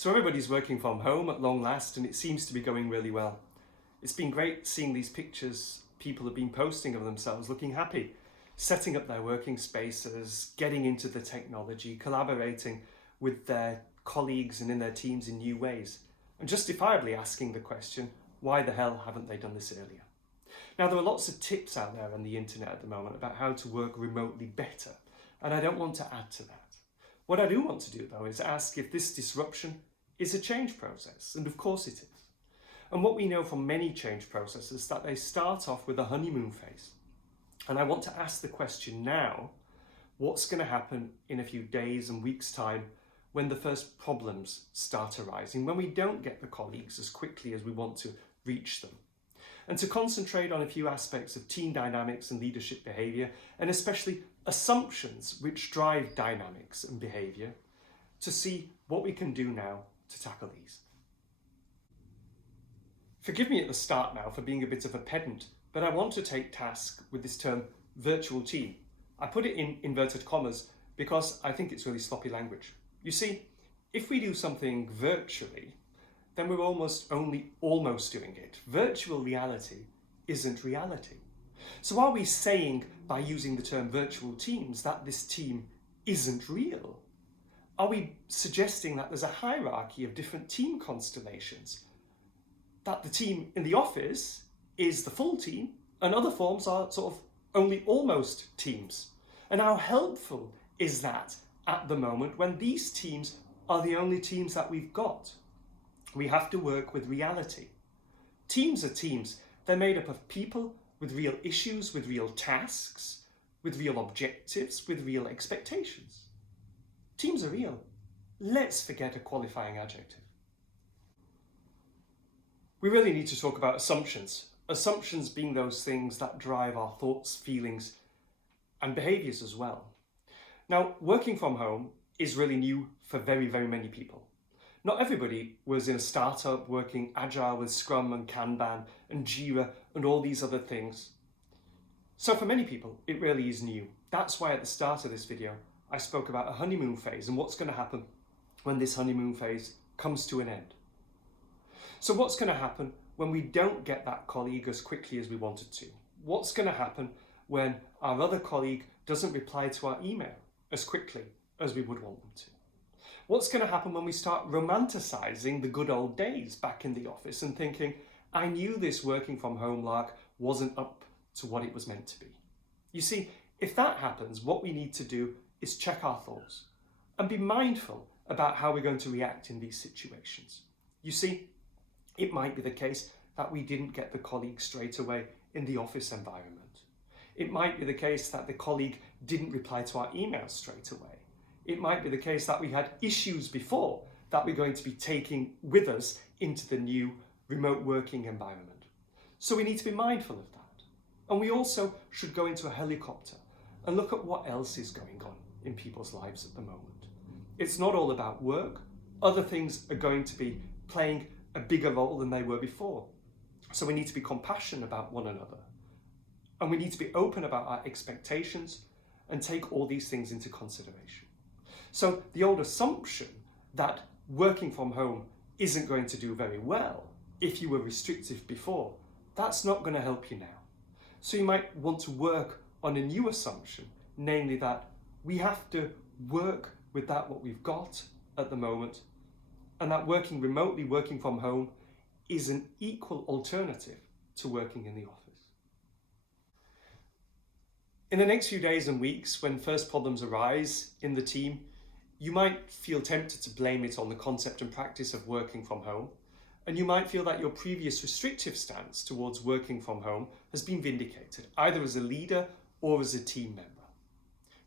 So everybody's working from home at long last, and it seems to be going really well. It's been great seeing these pictures people have been posting of themselves looking happy, setting up their working spaces, getting into the technology, collaborating with their colleagues and in their teams in new ways, and justifiably asking the question, why the hell haven't they done this earlier? Now, there are lots of tips out there on the internet at the moment about how to work remotely better, and I don't want to add to that. What I do want to do, though, is ask if this disruption is a change process, and of course it is. And what we know from many change processes is that they start off with a honeymoon phase. And I want to ask the question now, what's going to happen in a few days and weeks' time when the first problems start arising, when we don't get the colleagues as quickly as we want to reach them? And to concentrate on a few aspects of team dynamics and leadership behaviour, and especially assumptions which drive dynamics and behaviour, to see what we can do now to tackle these. Forgive me at the start now for being a bit of a pedant, but I want to take task with this term virtual team. I put it in inverted commas because I think it's really sloppy language. You see, if we do something virtually, then we're almost doing it. Virtual reality isn't reality. So are we saying by using the term virtual teams that this team isn't real? Are we suggesting that there's a hierarchy of different team constellations? That the team in the office is the full team and other forms are sort of only almost teams? And how helpful is that at the moment when these teams are the only teams that we've got? We have to work with reality. Teams are teams. They're made up of people with real issues, with real tasks, with real objectives, with real expectations. Teams are real. Let's forget a qualifying adjective. We really need to talk about assumptions. Assumptions being those things that drive our thoughts, feelings, and behaviours as well. Now, working from home is really new for very, very many people. Not everybody was in a startup working agile with Scrum and Kanban and Jira and all these other things. So for many people, it really is new. That's why at the start of this video, I spoke about a honeymoon phase and what's going to happen when this honeymoon phase comes to an end. So what's going to happen when we don't get that colleague as quickly as we wanted to? What's going to happen when our other colleague doesn't reply to our email as quickly as we would want them to? What's going to happen when we start romanticising the good old days back in the office and thinking, I knew this working from home lark wasn't up to what it was meant to be? You see, if that happens, what we need to do is check our thoughts and be mindful about how we're going to react in these situations. You see, it might be the case that we didn't get the colleague straight away in the office environment. It might be the case that the colleague didn't reply to our emails straight away. It might be the case that we had issues before that we're going to be taking with us into the new remote working environment. So we need to be mindful of that. And we also should go into a helicopter and look at what else is going on in people's lives at the moment. It's not all about work. Other things are going to be playing a bigger role than they were before. So we need to be compassionate about one another. And we need to be open about our expectations and take all these things into consideration. So the old assumption that working from home isn't going to do very well if you were restrictive before, that's not going to help you now. So you might want to work on a new assumption, namely that we have to work with that what we've got at the moment, and that working remotely, working from home, is an equal alternative to working in the office. In the next few days and weeks, when first problems arise in the team, you might feel tempted to blame it on the concept and practice of working from home, and you might feel that your previous restrictive stance towards working from home has been vindicated, either as a leader or as a team member.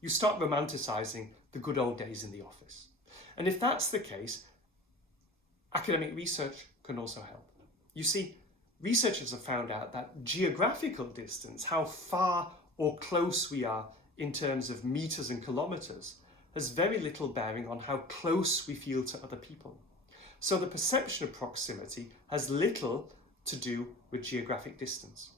You start romanticising the good old days in the office. And if that's the case, academic research can also help. You see, researchers have found out that geographical distance, how far or close we are in terms of meters and kilometers, has very little bearing on how close we feel to other people. So the perception of proximity has little to do with geographic distance.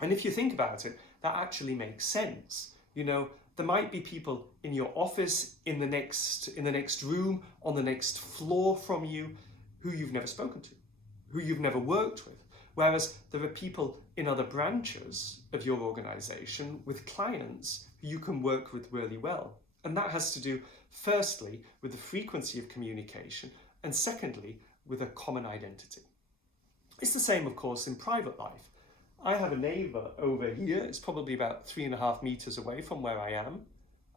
And if you think about it, that actually makes sense. You know, There might be people in your office, in the next room, on the next floor from you, who you've never spoken to, who you've never worked with. Whereas there are people in other branches of your organization with clients who you can work with really well. And that has to do, firstly, with the frequency of communication, and secondly, with a common identity. It's the same, of course, in private life. I have a neighbour over here. It's probably about 3.5 meters away from where I am.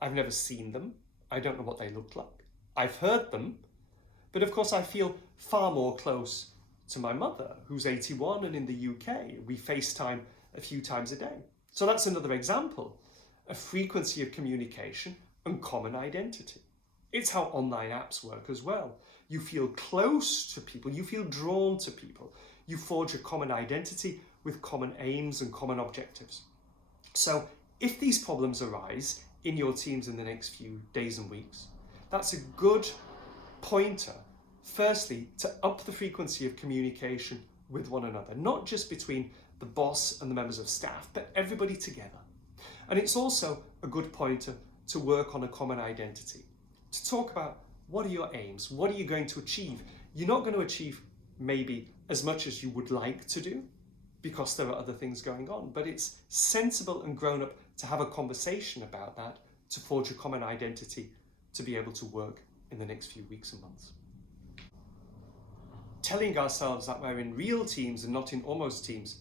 I've never seen them. I don't know what they look like. I've heard them, but of course I feel far more close to my mother, who's 81 and in the UK. We FaceTime a few times a day. So that's another example, a frequency of communication and common identity. It's how online apps work as well. You feel close to people, you feel drawn to people, you forge a common identity with common aims and common objectives. So if these problems arise in your teams in the next few days and weeks, that's a good pointer, firstly, to up the frequency of communication with one another, not just between the boss and the members of staff, but everybody together. And it's also a good pointer to work on a common identity, to talk about what are your aims, what are you going to achieve. You're not going to achieve maybe as much as you would like to do because there are other things going on, but it's sensible and grown up to have a conversation about that, to forge a common identity, to be able to work in the next few weeks and months. Telling ourselves that we're in real teams and not in almost teams,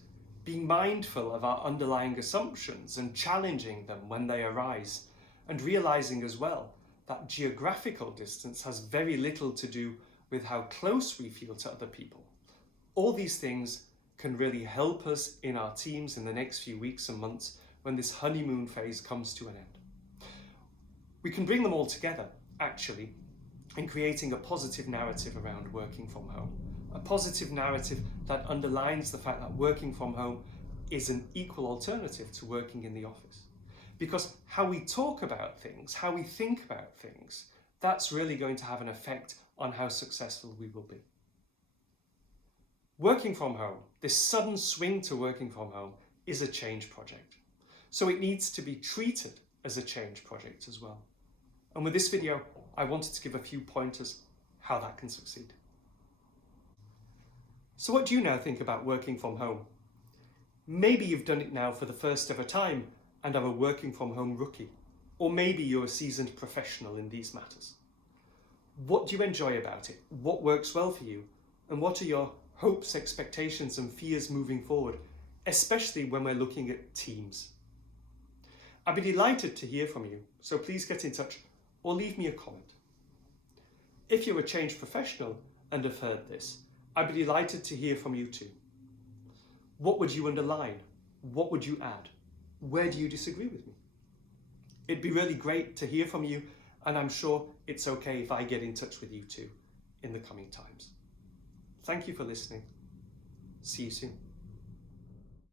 being mindful of our underlying assumptions and challenging them when they arise, and realizing as well that geographical distance has very little to do with how close we feel to other people. All these things can really help us in our teams in the next few weeks and months when this honeymoon phase comes to an end. We can bring them all together, actually, in creating a positive narrative around working from home. A positive narrative that underlines the fact that working from home is an equal alternative to working in the office. Because how we talk about things, how we think about things, that's really going to have an effect on how successful we will be. Working from home, this sudden swing to working from home, is a change project. So it needs to be treated as a change project as well. And with this video, I wanted to give a few pointers how that can succeed. So what do you now think about working from home? Maybe you've done it now for the first ever time and are a working from home rookie. Or maybe you're a seasoned professional in these matters. What do you enjoy about it? What works well for you? And what are your hopes, expectations and fears moving forward, especially when we're looking at teams? I'd be delighted to hear from you, so please get in touch or leave me a comment. If you're a change professional and have heard this, I'd be delighted to hear from you too. What would you underline? What would you add? Where do you disagree with me? It'd be really great to hear from you, and I'm sure it's okay if I get in touch with you too in the coming times. Thank you for listening. See you soon.